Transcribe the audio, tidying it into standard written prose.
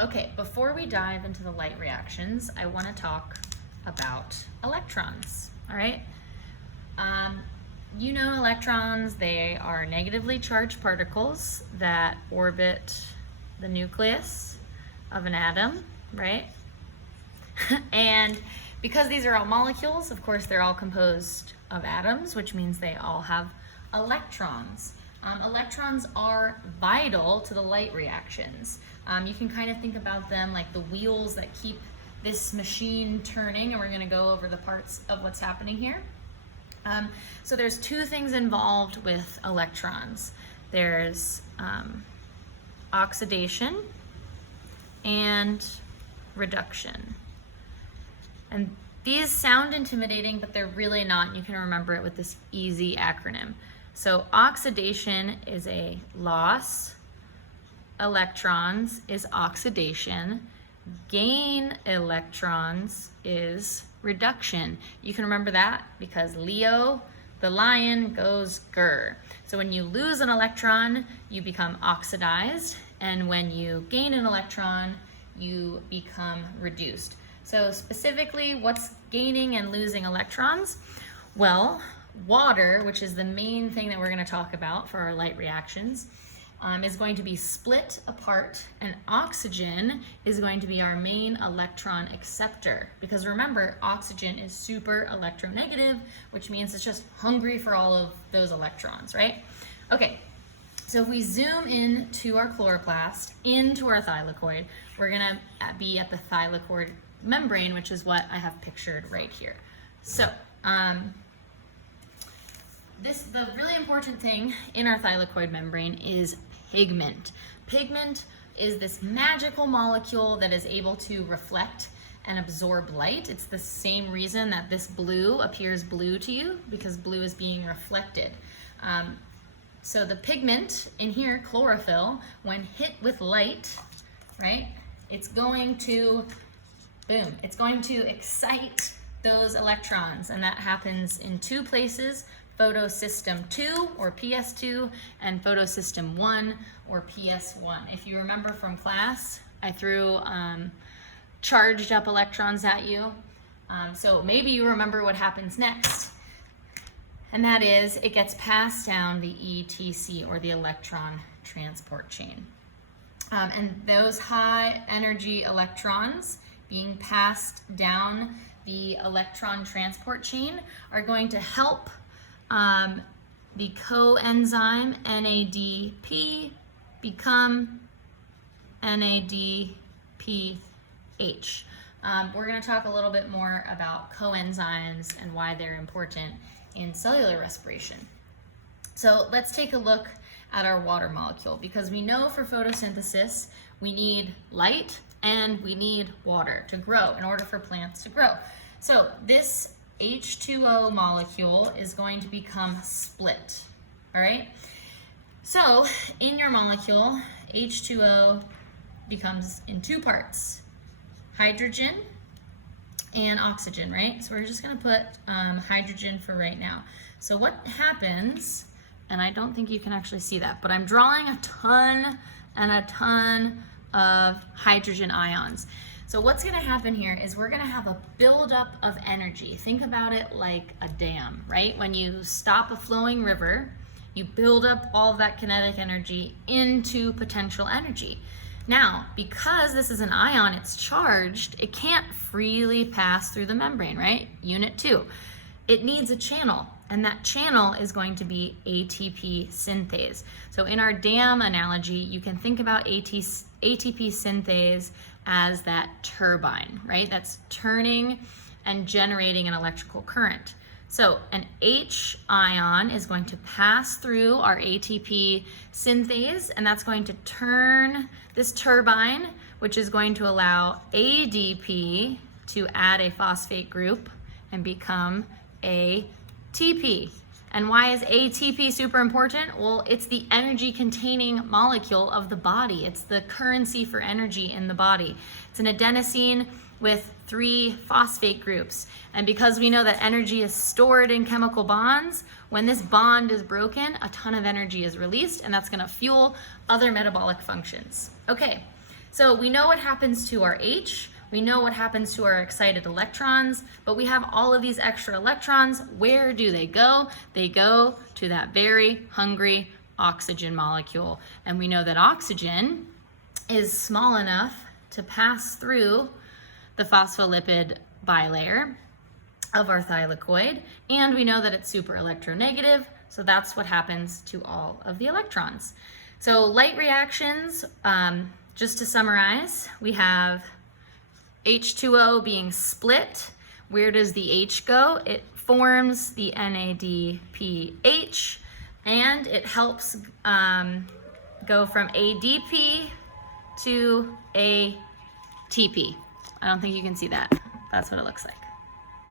Okay, before we dive into the light reactions, I want to talk about electrons, all right? You know electrons, they are negatively charged particles that orbit the nucleus of an atom, right? And because these are all molecules, of course, they're all composed of atoms, which means they all have electrons. Electrons are vital to the light reactions. You can kind of think about them like the wheels that keep this machine turning, and we're going to go over the parts of what's happening here. So there's two things involved with electrons. There's oxidation and reduction. And these sound intimidating, but they're really not. You can remember it with this easy acronym. So oxidation is a loss, electrons is oxidation, gain electrons is reduction. You can remember that because Leo, the lion, goes grr. So when you lose an electron, you become oxidized, and when you gain an electron, you become reduced. So specifically, what's gaining and losing electrons? Well, water, which is the main thing that we're going to talk about for our light reactions, is going to be split apart, and oxygen is going to be our main electron acceptor. Because remember, oxygen is super electronegative, which means it's just hungry for all of those electrons, right? Okay, so if we zoom in to our chloroplast, into our thylakoid, we're going to be at the thylakoid membrane, which is what I have pictured right here. So, the really important thing in our thylakoid membrane is pigment. Pigment is this magical molecule that is able to reflect and absorb light. It's the same reason that this blue appears blue to you, because blue is being reflected. So the pigment in here, chlorophyll, when hit with light, right, it's going to, boom, it's going to excite those electrons, and that happens in two places: photosystem 2 or PS2 and photosystem 1 or PS1. If you remember from class, I threw charged up electrons at you. So maybe you remember what happens next. And that is, it gets passed down the ETC, or the electron transport chain. And those high energy electrons being passed down the electron transport chain are going to help the coenzyme NADP become NADPH. We're going to talk a little bit more about coenzymes and why they're important in cellular respiration. So let's take a look at our water molecule, because we know for photosynthesis we need light and we need water to grow in order for plants to grow. So this H2O molecule is going to become split, all right? So in your molecule, H2O becomes in two parts, hydrogen and oxygen, right? So we're just gonna put hydrogen for right now. So what happens, and I don't think you can actually see that, but I'm drawing a ton and a ton of hydrogen ions. So what's going to happen here is we're going to have a buildup of energy. Think about it like a dam, right? When you stop a flowing river, you build up all of that kinetic energy into potential energy. Now, because this is an ion, it's charged, it can't freely pass through the membrane, right? Unit 2. It needs a channel, and that channel is going to be ATP synthase. So in our dam analogy, you can think about ATP synthase as that turbine, right? That's turning and generating an electrical current. So an H ion is going to pass through our ATP synthase, and that's going to turn this turbine, which is going to allow ADP to add a phosphate group and become ATP. And why is ATP super important? Well, it's the energy containing molecule of the body. It's the currency for energy in the body. It's an adenosine with 3 phosphate groups. And because we know that energy is stored in chemical bonds, when this bond is broken, a ton of energy is released, and that's going to fuel other metabolic functions. Okay, So we know what happens to our H, we know what happens to our excited electrons, but we have all of these extra electrons. Where do they go? They go to that very hungry oxygen molecule. And we know that oxygen is small enough to pass through the phospholipid bilayer of our thylakoid, and we know that it's super electronegative, so that's what happens to all of the electrons. So light reactions, just to summarize, we have H2O being split. Where does the H go? It forms the NADPH, and it helps go from ADP to ATP. I don't think you can see that. That's what it looks like.